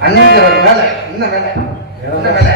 அண்ணன் மேல என்ன மேல என்ன மேல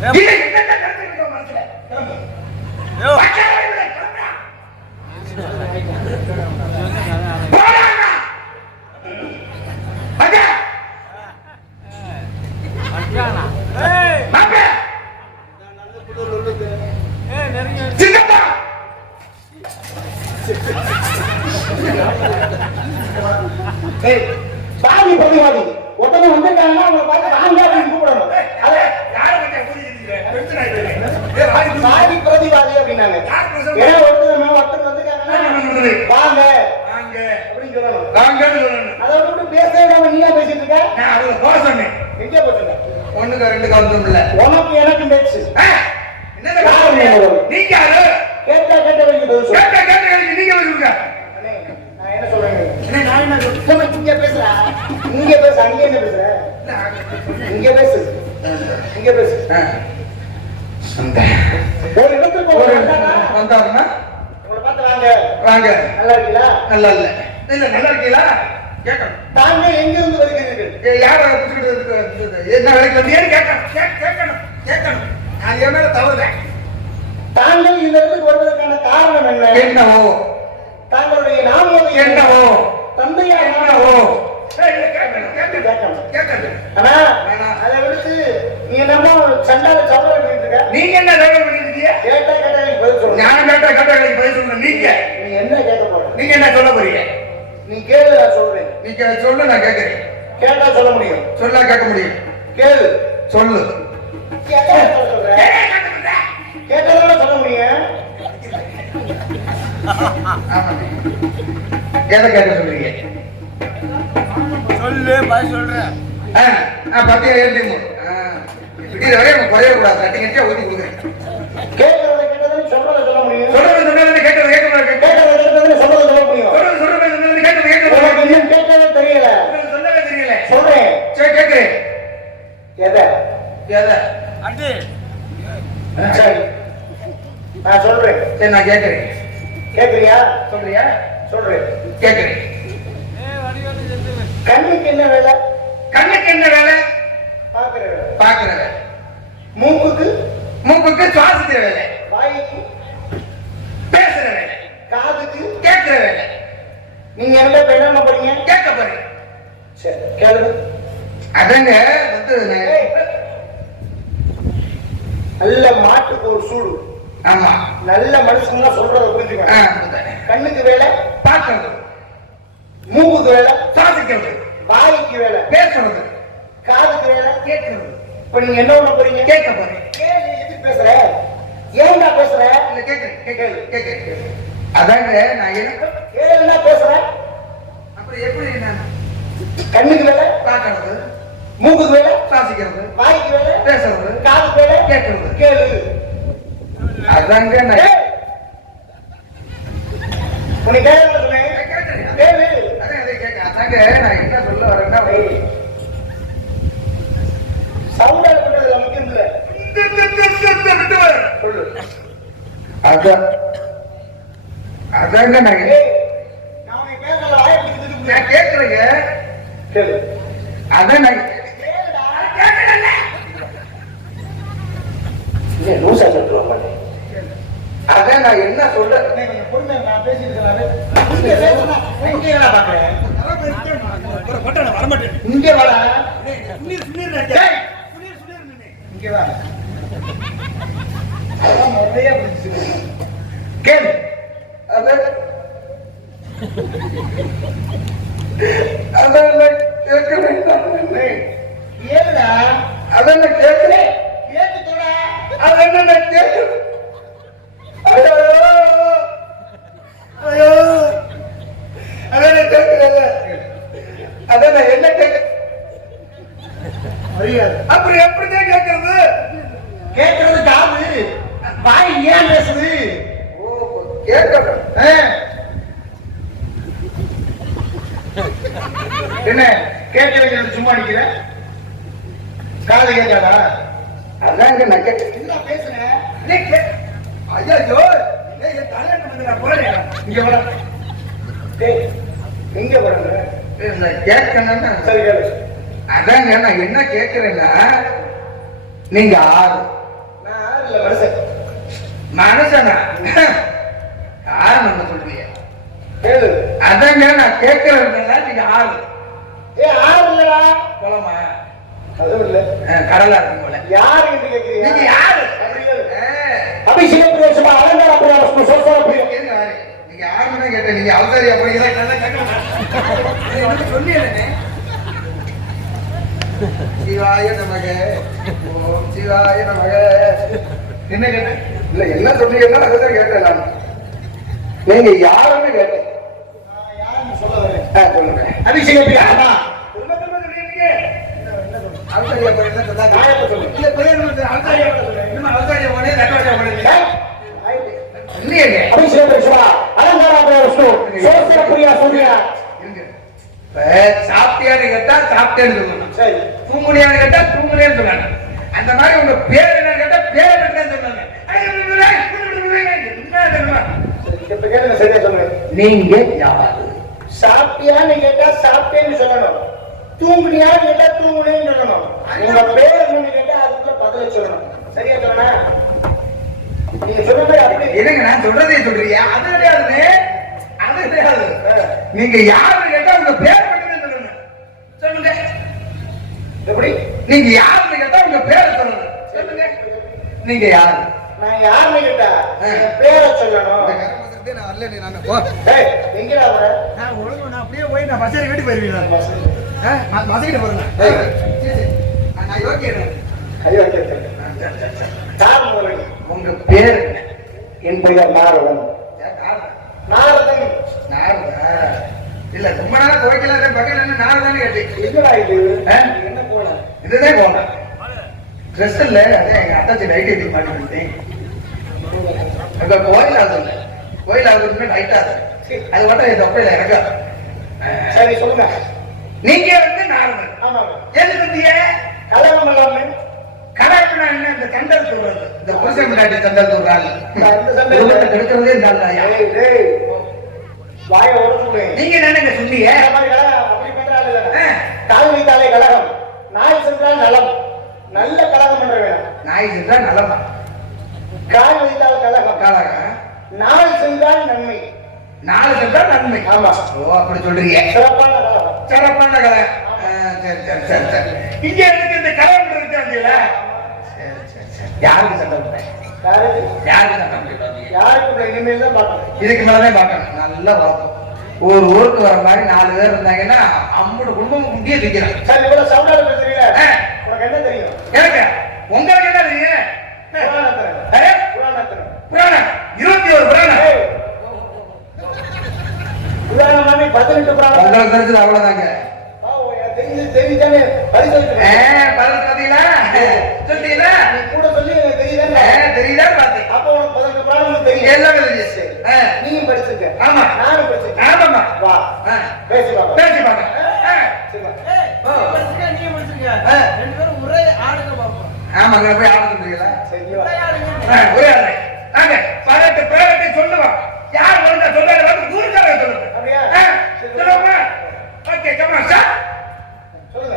Yeah. இங்க பேசு. இங்க பேசு. ஒரு இடத்துக்கு ஒரு வாங்க. நல்லா இருக்கீங்களா? நல்லா நல்லா இருக்கீங்களா? கேட்கணும் தாங்க எங்க இருந்து வருகிறீர்கள் யார புடிச்சுக்கிட்டு என்ன வேலைக்கு கேட்கணும் கேட்கணும் நான் என் மேல தவறுதேன் தாங்கள் இந்த இடத்துக்கு வருவதற்கான காரணம் என்ன? என்னவோ? தாங்களுடைய நாமம் என்னவோ? ஆனா அதை விடுத்து நீ நம்ம சண்டால சவரம் பண்ணிட்டு என்ன சவரம் பண்ணிட்டு இருக்கீங்க? கேட்டா கேட்டா எனக்கு சொல்லுங்க. நான் கேட்டா கேட்டா எனக்கு பதில் சொல்லுங்க. நீங்க. என்ன கேட்க போற? நீங்க என்ன சொல்ல போறீங்க? நீ கேளு நான் சொல்றேன். நீ சொல்லு நான் கேட்கறேன். கேட்டா சொல்ல முடியும். சொன்னா கேட்க முடியும். கேளு. சொல்லு. கேட்டா சொல்ற? கேட்டா சொல்ல முடியும். கேட்ட கேட்ட சொல்றீங்க. சொல்லு பதில் சொல்றேன். ஆ, விடியற வரை நம்ம குறைய கூடாது தட்டி கட்டியா ஊத்தி கொடுக்குறேன் கேட்கறத கேட்டதுன்னு சொல்றத சொல்ல முடியும். சொல்றது சொன்னது கேட்டது கேட்கறது கேட்கறது கேட்டதுன்னு சொல்றத சொல்ல முடியும். சொல்றது சொல்றது சொன்னது கேட்டது கேட்கறது உனக்கு இன்னும் கேட்கவே தெரியல? உங்களுக்கு சொல்லவே தெரியல. சொல்றேன். சரி கேட்கிறேன். எதை? எதை? அண்டி சரி. நான் சொல்றேன். சரி நான் கேட்கிறேன். கேக்குறியா சொல்றியா? சொல்றேன். கேட்கிறேன். கண்ணுக்கு என்ன வேலை? கண்ணுக்கு என்ன வேலை? பாக்குற வேலை. மூக்குக்கு மூக்குக்கு சுவாசிக்கிற வேலை. வாய்க்கு பேசுற வேலை. காதுக்கு. கேட்கிற வேலை. நீங்க என்ன என்ன போறீங்க? கேட்க போறேன். சரி கேளுங்க. அதங்க வந்து நல்ல மாட்டுக்கு ஒரு சூடு. ஆமா. நல்ல மனுஷங்க சொல்றத புரிஞ்சுக்கணும் கண்ணுக்கு வேலை பார்க்கறது. மூக்குக்கு வேலை சுவாசிக்கிறது. வாய்க்கு வேலை. பேசுறது. காதுக்கு வேலை கேட்கறது. இப்ப நீங்க என்ன பண்ண போறீங்க? கேட்க போறேன். கேளு, எதுக்கு பேசுற ஏன்டா பேசுற? இல்ல கேட்கிறேன் கேட்கிறேன் கேட்கிறேன் அதாங்க நான் என்ன கேளுன்னா பேசுற? அப்புறம் எப்படி நான் கண்ணுக்கு வேலை பார்க்கறது. மூக்குக்கு வேலை சுவாசிக்கிறது. வாய்க்கு வேலை பேசுறது. காதுக்கு வேலை கேட்கறது. கேளு. அதாங்க நான் உனக்கு கேட்கிறேன். கேளு. அதான் அதை கேட்க அதாங்க நான் என்ன சொல்ல வரேன்னா ஏய், சவுண்ட் பண்றது முக்கியம் இல்ல சொல்லு அதான் அதாங்க நான் நான் உனக்கு பேசல வாயை பிடிச்சிட்டு நான் கேட்கிறேங்க கேளு. அதான் நான் கேளுடா கேட்கிறேன்ல. இல்ல லூசா பண்ணு அதான் நான் என்ன சொல்றேன் பொறுமையா நான் பேசிட்டு இங்க பேசுனா கேளு. அதான் கேட்கிறேன் நான் ஏழுடா. அதான் கேட்கிறேன் தோடா. அதான் நான் கேட்கிறேன் ஐயோ. அதான் அதான் என்ன கேட்க மரியாதை அப்புறம் எப்படிதான் கேட்கறது கேட்கறது காது. வாய் ஏன் பேசுது? என்ன கேட்கறதுக்கு சும்மா நிக்கிற? காது கேட்காதா? அதாங்க நான் கேட்கிறேன் என்ன பேசுனேன் நீ கே- ஐயோ போறேன். இங்க வர ஏய், நான் கேட்கணும்னா சரி கேளு. அதாங்க நான் என்ன கேட்கிறேன்னா நீங்க ஆறு. ஆறு மனுஷன் யார் நம்ம சொல்றீங்க கேளு அதாங்க நான் கேட்கறதுனா நீங்க ஆறு. ஏ ஆறு இல்லடா. குளமா கடலா இருக்கும் போல. யாரு நீங்க யாரு? அப்படி கேளு. அஹ், அபிஷேக பிரவேசமா? அலங்கார பிரவேசமா? சோசர வாரு. நீங்க யாருன்னு கேட்டேன். நீங்க அவசாரியா போய் தான் கண்ணை கேட்கலாம் நீங்க வந்து சொன்னீங்களே சிவாய நமக ஓம் சிவாய நமக என்ன கேட்டேன் இல்ல என்ன சொன்னீங்கன்னா அதுதான் கேட்டேன் நான் நீங்க யாருன்னு கேட்டேன் சொல்லுங்க அபிஷேக பிரவேசமா திரும்ப திரும்ப சொல்றீங்க. அவசாரியா போய் என்ன சொன்னாங்க? நான் எப்ப சொன்னேன்? இல்ல, பெரிய மனுஷன் அவசாரியா போய் சொல்றேன். இன்னும் அவசாரியா போனே, தட்டுவாரியா போனே. இல்லையேங்க. அபிஷேக பிரவேசமா அலங்கார பிரவேசம் சோசர பிரியா சொல்றியா இருங்க. இப்ப சாப்பிட்டியான்னு கேட்டா சாப்பிட்டேன்னு சொல்லணும் சரி தூங்குனியான்னு கேட்டா தூங்குனேன்னு சொல்லணும் அந்த மாதிரி உங்க பேர் என்னன்னு கேட்டா பேர் என்னன்னு என்ன? சரி, இப்ப கேளுங்க சரியா சொல்லுங்க. நீங்க யாரு? சாப்பிட்டியான்னு கேட்டா சாப்பிட்டேன்னு சொல்லணும். தூங்குனியான்னு கேட்டா தூங்குனேன்னு சொல்லணும். உங்க பேர் என்னன்னு கேட்டா அதுக்குள்ள பதில சொல்லணும். சரியா சொல்லணும் நீங்க சொன்ன மாதிரி அப்படியே என்னங்க நான் சொல்றதே சொல்றீங்க? அது கிடையாது அது கிடையாது. நீங்க யாருன்னு கேட்டா உங்க பேர் மட்டுமே சொல்லணும் சொல்லுங்க எப்படி நீங்க யாருன்னு கேட்டா உங்க பேரை சொல்லுங்க. சொல்லுங்க. நீங்க யாரு? நான் யாருன்னு கேட்டா என் பேரை சொல்லணும். நான் வரல நான் போ. எங்கடா வர நான் ஒழுங்கு நான் அப்படியே போய் நான் பஸ்ஸில் வீட்டுக்கு போயிருவீங்களா மசகிட்ட போறேன் ஏய். நான் யோகிக்கிறேன் ஐயோ முதலாளி உங்க பேர் என் பெயர் காரணம்? நாரதன்? நாரதா? இல்ல ரொம்ப நாளா துவைக்கல பக்கத்துல நாரதான்னு கேட்டேன். என்னடா இது? என்ன இதுதான் போனேன் ட்ரெஸ் இல்ல அதே எங்க அத்தாச்சி லைட் ஏற்றி மாட்டி கொடுத்தேன். அங்க கோயில் ஆகுது கோயில் ஆகுதுன்னு லைட் ஆகுது அது மட்டும் என் தொப்பையில இறக்கா சரி சொல்லுங்க. நீங்க வந்து நாரதன் ஆமாங்க. எது வந்தீங்க கலகம் எல்லாமே கலாய்ப்புனா என்ன? இந்த தண்டல் சொல்றது இந்த புருஷன் முன்னாடி வாயை. நீங்க என்னங்க சொன்னீங்க. கால் வைத்தாலே கலகம். நாய் சென்றால் நலம். நல்ல கலகம் பண்ற வேணும் நாய் சென்றா நல்லமா கால் வைத்தால் கலகம் காலகம் நாள் சென்றால் நன்மை. நாலு சென்றா நன்மை. ஆமா. ஓ அப்படி சொல்றீங்க. சிறப்பான கலகம் சிறப்பான ஆ, சரி சரி சரி சரி. இங்க எனக்கு இந்த கதை இருக்காங்கல்ல சரி சரி சரி. யாருக்கு போட்டேன் யாருக்கு போட்டீங்க? யாருக்கு இனிமேல் தான் பார்க்கணும். இதுக்கு மேலதான் பார்க்கணும். நல்லா வளர்க்கும் ஒரு ஊருக்கு வர மாதிரி நாலு பேர் இருந்தாங்கன்னா அம்மோட குடும்பம் குண்டியே திக்கிறாங்க சரி இவ்வளவு சவுண்டால பேசுறீங்க. உனக்கு என்ன தெரியும்? எனக்கு? உங்களுக்கு என்ன தெரியும்? புராணம். இருபத்தி ஒரு புராணம் பதினெட்டு புராணம். உங்களுக்கு தெரிஞ்சது அவ்வளவுதாங்க. ஏ, தெரியுதா பார்த்தேன் அப்ப உனக்கு பதினெட்டு புராணம் தெரியும். எல்லாமே தெரியுது நீயும் படிச்சிருக்க. ஆமா. நானும் படிச்சிருக்கேன். ஆமாம்மா. வா. பேசி பாப்பா பேசி பார்க்க ஆ, சரி வா. ஓ. நீ முடிச்சிருக்க ஆ. ரெண்டு பேரும் ஒரே ஆடுங்க பாப்போம் ஆமாங்க போய் ஆட சொல்றீங்களா சரி. ஒரே ஆடுங்க ஆ, ஒரே ஆளு. வாங்க, பதினெட்டு பேரத்தை சொல்லுவோம் யார் ஒழுங்கா சொல்றாரு வந்து ஊருக்காரங்க சொல்லுங்க. அப்படியா? சொல்லுவோமா ஓகே கமான் சார் சொல்லுங்க.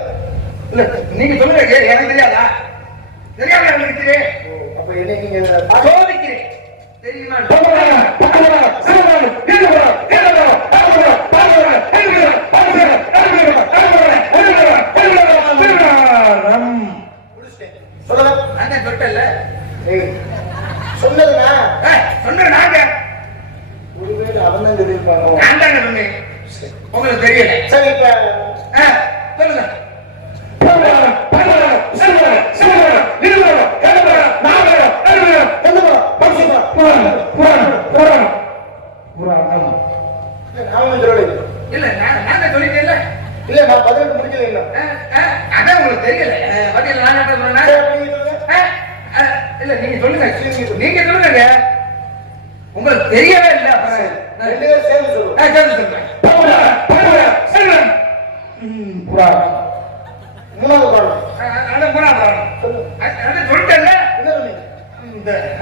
இல்ல நீங்க சொல்லுங்க எனக்கு தெரியாதா? தெரியாம எனக்கு ஓ, அப்ப என்ன நீங்க சோதிக்கிறேன் உங்களுக்கு தெரியல சரி இப்ப சொல்லுங்க அவன் சொல்லலை இல்ல நான் சொல்லிட்டேன்ல. இல்ல நான் பதினெட்டு முடிக்கல ஆ, அதான் உங்களுக்கு தெரியல. பாத்தீங்களா நான் என்ன ஆ, இல்ல நீங்க சொல்லுங்க. நீங்க சொல்லுங்க. உங்களுக்கு தெரியவே இல்ல. அப்புறம் ரெண்டு பேரும் சேர்ந்து சொல்லுவோம் ஆ, சரி, சொல்லுங்க. ம், புராணம் மூணாவது பாடம் அதான் புராணம் சொல்லுங்க. அதான் சொல்லிட்டேன்ல.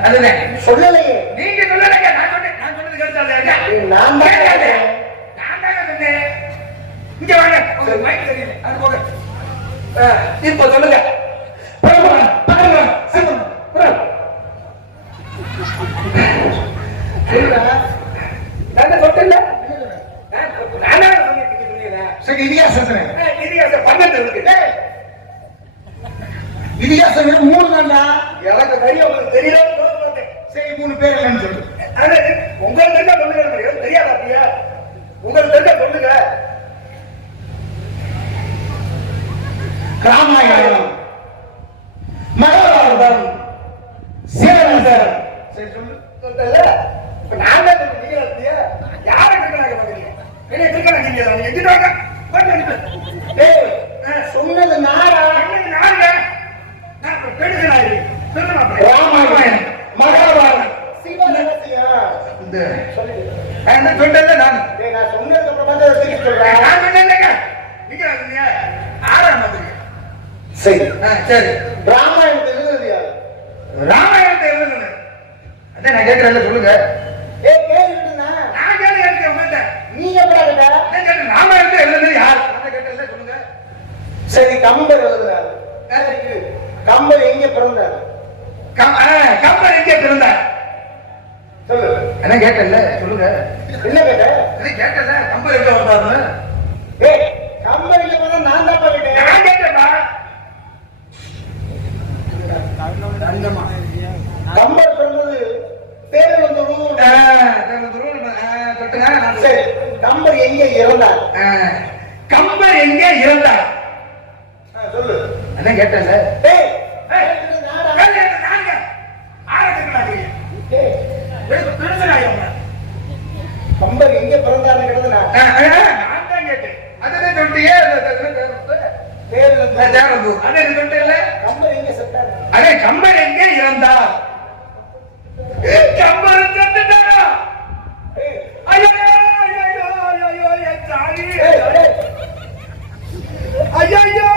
அதுதான். சொல்லலையே. நீங்க சொல்லலைங்க நான் சொன்னேன் நான் சொன்னது கேட்டாலே நான். நான் சொன்னேன் இங்க வாங்க. உங்க மைக் சரியில்லை. அது ஆ, இப்போ சொல்லுங்க. இதிகாசம் மூணு தான்டா. எனக்கு உங்களுக்கு தெரியல சரி மூணு பேர் என்னன்னு சொல்லு அது உங்களுக்கு தெரிஞ்சா சொல்லுங்க எனக்கு தெரியாது அப்படியா உங்களுக்கு தெரிஞ்சா சொல்லுங்க ராமாயணம் மகாபாரதம் சிவனந்தர் சரி சொல்லு சொல்றல இப்ப நான் தான் சொல்றேன் நீங்க அப்படியா யாரை கிருக்கணாக்க பாக்குறீங்க என்ன கிருக்கணாக்கீங்க நீங்க எங்கிட்ட வாங்க வந்து அனுப்பு. டேய் ஆ, சொன்னது நாடா என்னங்க நாங்க நான் இப்ப பெருசனாயிரு சொல்லுங்க அப்படி. ராமாயணம் மகாபாரதம் சிவரகசியம் இந்த சொல்லிடு. நான் என்ன சொல்றேன்ல நான் டேய், நான் சொன்னதுக்கு அப்புறம் வந்து அதை திருப்பி சொல்றேன் நான் சொன்னேன்லங்க நீங்க இல்லையா ஆறாம் மாதிரி சரி சரி ராமாயணத்தை எழுதுறது யாரு ராமாயணத்தை எழுதுங்க அதான் நான் கேட்கறேன்ல சொல்லுங்க ஏய் கேள்விட்டுனா நான் கேள்வி கேட்கிறேன் உங்கள்கிட்ட நீ எப்படா கேட்டா நான் கேட்டேன் ராமாயணத்தை எழுதுனது யார் நான் கேட்டேன்ல சொல்லுங்க சரி கம்பர் எழுதுறாரு. கம்பர் எங்க பிறந்தாரு? கம்பர் எங்கே பிறந்தார்? சொல்லு. அதான் கேட்டேன்ல சொல்லுங்க. என்ன கேட்ட? அதான் கேட்டேன்ல கம்பர் எங்க வந்தாருன்னு? ஏய் கம்பர் எங்க பிறந்தா நான் தான்ப்பா கேட்டேன். நான் கேட்டேன்ப்பா. கம்பர் பிறந்தது பேர் வந்து ஊர். ஆ, சரி, சொல்லுங்க. நான் சரி கம்பர் எங்க இறந்தார்? என்ன கேட்டேன் கம்பர் எங்க பிறந்தாரு கேட்டது நான் தான் கேட்டேன். அதான் சொல்லிட்டியே அதே கம்பர் எங்கே இறந்தார்? கம்பர் செத்துட்டாரா? ஐயோ ஐயோ ஐயோ ஐயோ ஐயோ ஐயோ.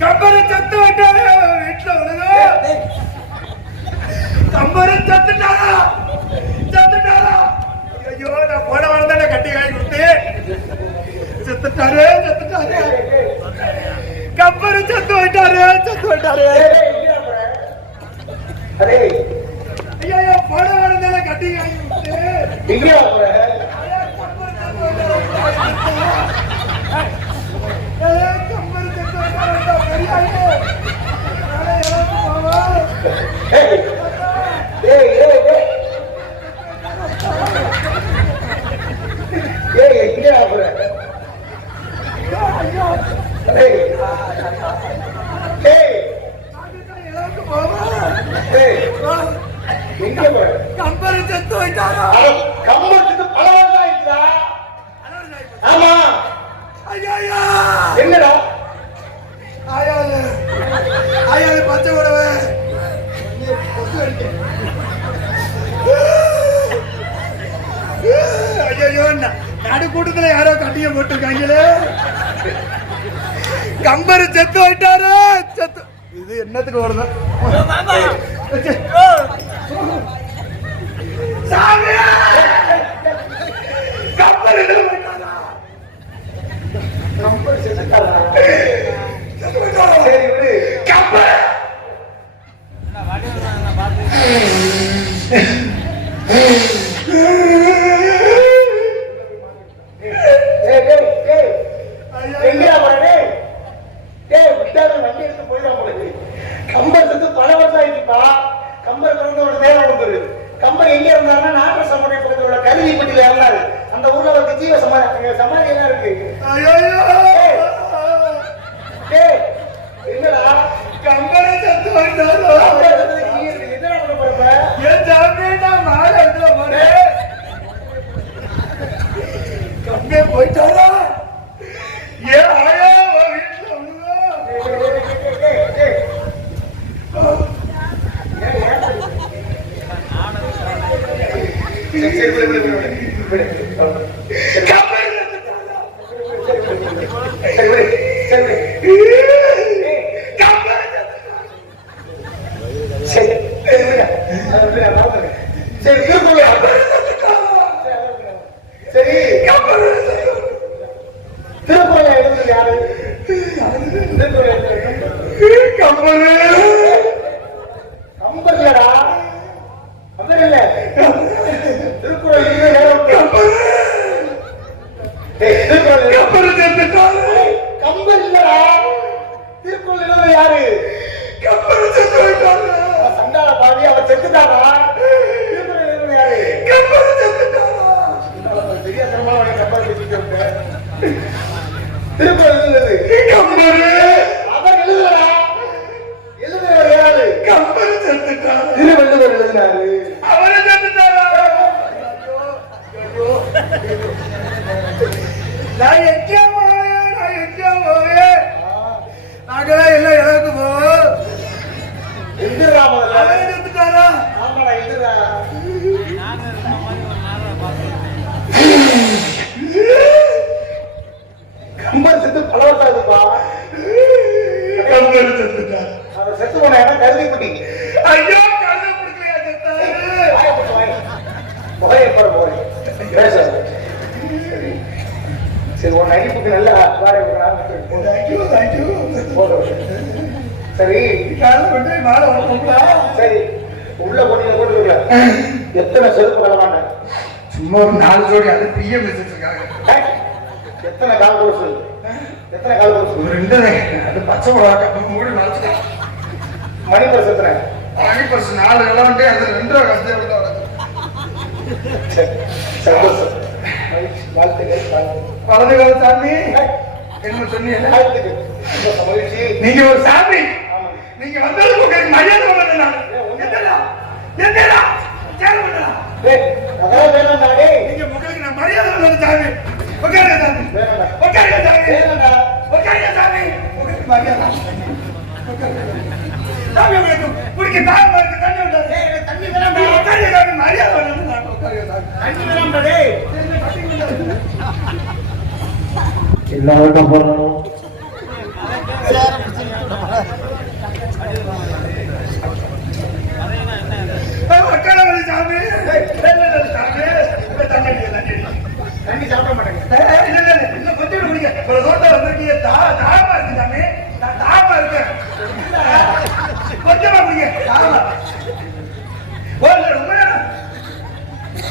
கம்பரை சத்து விட்டாரு வீட்டுல உனக்கு கம்பரை சத்துட்டாரா சத்துட்டாரா ஐயோ நான் போன வாரம் தானே கட்டி காய் கொடுத்து செத்துட்டாரு செத்துட்டாரு கம்பரு செத்து விட்டாரு செத்து விட்டாரு ஐயா போன வாரம் தானே செத்து போயிட்டாரு செத்து இது என்னத்துக்கு வருது சாமி அதோடைய அது பிஎம் எத்தனை கால் கொலுசு எத்தனை கால் கொலுசு ரெண்டு அது பச்சை மிளகா மூடி மறைச்சு மணி பர்ஸ் எத்தனை? நாலு எல்லாம் வந்து அது ரெண்டு சந்தோஷம். வாழ்த்துக்கள் வலது சாமி. என்ன சொன்னீங்க? நீங்க ஒரு சாமி. நீங்க வந்ததுக்கு மரியாதை பண்ணலாம் என்னடா? என்னடா? நீங்க உங்களுக்கு நான் மரியாதை சொல்லணும் சாமி. உட்காருங்க சாமி. உட்காருங்க சாமி. உட்காருங்க சாமி. உங்களுக்கு மரியாதை. சாமி உங்களுக்கு குடிக்க தாய் மருந்து தண்ணி விட்டாரு தண்ணி விளம்பி உட்காருங்க சாமி. எல்லாரும் போறோம் மக்களவர் சாமி. தண்ணி சாப்பிட மாட்டேங்க. இன்னும் கொஞ்சம் குடிங்க. ஒரு தோட்டம் வந்திருக்கீங்க தா தாழமா இருக்கு நான் தாழமா இருக்கேன் கொஞ்சமா குடிங்க. தாழமா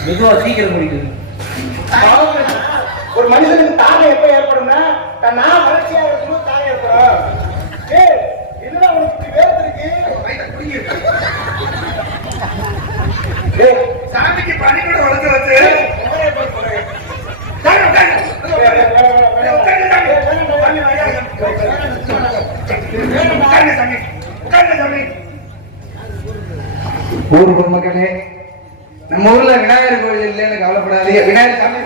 மிகவும் சீக்கிரம் குடிக்கணும் ஒரு மனுஷனுக்கு தாகம் எப்ப ஏற்படும்னா நான் வளர்ச்சியா இருக்கணும் தாகம் ஏற்படும். ஊர் பொம்மக்கனே நம்ம ஊர்ல விநாயகர் கோயில் இல்லைன்னு கவலைப்படாதீங்க. விநாயகர் சாமி.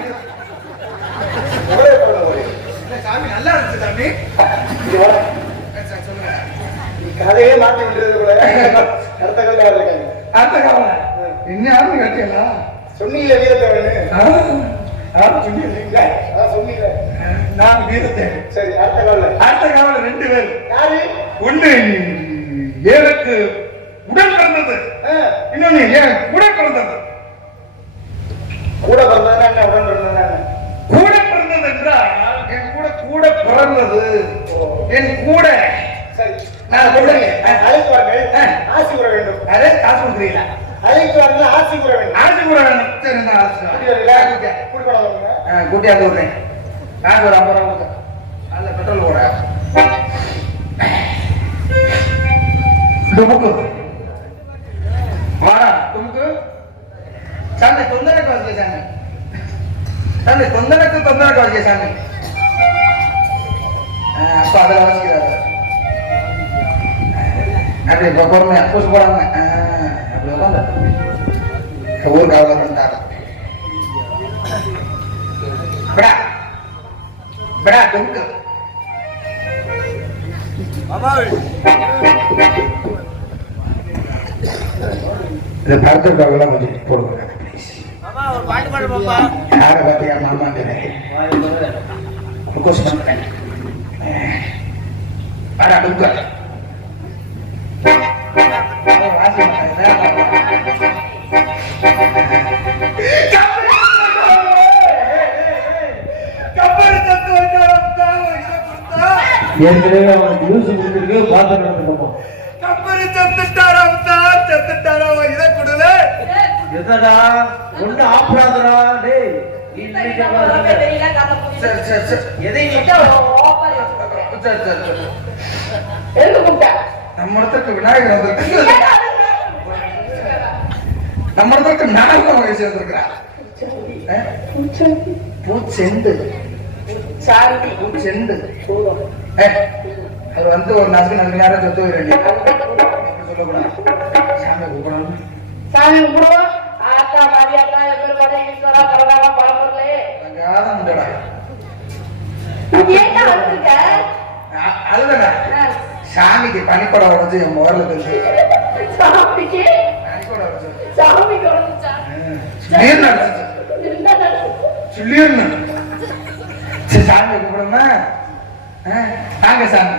சாமி நல்லா இருந்துச்சு சாமி கதையே மாத்தி விட்டுறது கூட அடுத்த கதை என்ன ஆரம்பி கட்டியலாம் சொன்னீங்களே வீரத்தவன். நான் வீரத்தை சரி அடுத்த கல்ல அடுத்த கவலை ரெண்டு பேர். ஒன்று எனக்கு உடல் பிறந்தது. இன்னொன்னு ஏன் கூட பிறந்தது. கூட பிறந்தா என்ன? உடன் பிறந்தா என்ன? கூட பிறந்தது என்றால் என் கூட கூட பிறந்தது. என் கூட. சரி. நான் சொல்றேன். அழைத்து வாருங்கள். ஆசி கூற வேண்டும். அதே காசு கொடுக்குறீங்களா அழைத்து வாருங்கள் ஆசி கூற வேண்டும். ஆசை கூட வேணும் சரி நான் ஆசை கூட்டி வரீங்களா? கூட்டி கொண்டு வாங்க. ஆ, கூட்டியாந்து விடுறேன். நான் ஒரு ஐம்பது ரூபா கொடுத்தேன் அதில் பெட்ரோல் கூட டுமுக்கு. வாடா டுமுக்கு. சாமி தொந்தரக்கு வச்சுக்க சாமி. சாமி தொந்தரக்கு தொந்தரக்கு வச்சுக்க சாமி. ஆ, அப்ப அதில் வச்சுக்கிறாரு அப்படி இப்போ பொறுமையா பூசு போடாம. ஆ, बड़ा बड़ा दुख இந்த படத்துக்காகலாம் கொஞ்சம் போடுங்க ப்ளீஸ் யாரை பார்த்தியா மாமாங்கிறேன் ரிக்வஸ்ட் பண்ணுறேன் படா துக்க வாசி ஏற்கனவே அவனுக்கு யூஸ் கொடுத்துருக்கு பார்த்து நடந்துக்கோமா கப்பல் செத்துட்டாராம் தான் செத்துட்டாராம் இதை கொடுல எதடா ஒண்ணு ஆப்ராதரா டேய் நம்ம இடத்துக்கு விநாயகர் வந்திருக்கு நம்ம இடத்துக்கு நாகரம் வகை சேர்ந்திருக்கிறா பூச்செண்டு. பூச்செண்டு. அவர் வந்து ஒரு நாளுக்கு நாலு நேரம் சொத்து சொல்லக்கூடாது சாமி கூப்பிடணும் சாமி கும்பிடுவோம் ஆத்தா மாரியாத்தா ஈஸ்வரா ஏன்டா அதுதானே சாமிக்கு பனிப்படம் உடஞ்சு என் முதல்ல தெரிஞ்சு சாமிக்கு? பனிப்படம் உடஞ்சு. சாமிக்கு சாமி கூப்பிடுமா வாங்க சாமி